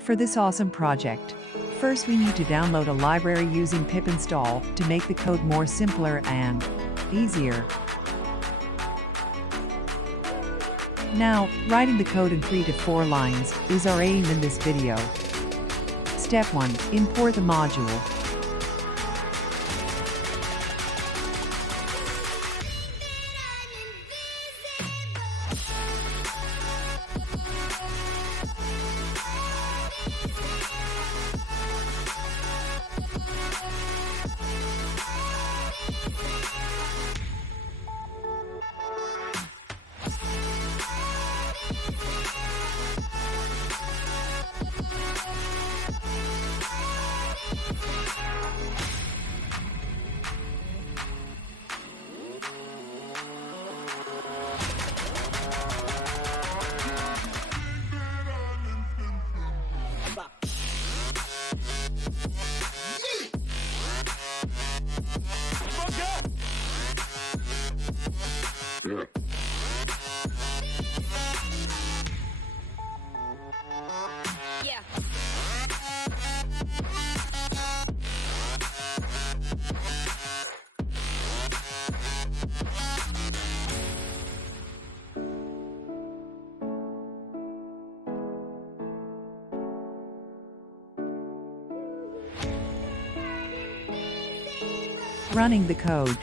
For this awesome project, first we need to download a library using pip install to make the code more simpler and easier. Now, writing the code in 3 to 4 lines is our aim in this video. Step 1. Import the module. Running the code.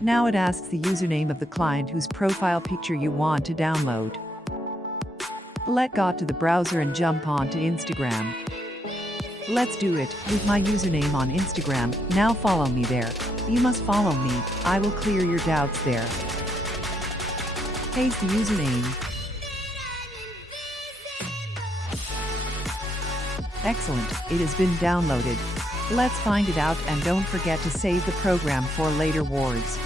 Now it asks the username of the client whose profile picture you want to download. Let's go to the browser and jump on to Instagram. Let's do it with my username on Instagram. Now follow me there. You must follow me. I will clear your doubts there. Paste the username. Excellent, it has been downloaded. Let's find it out and don't forget to save the program for later words.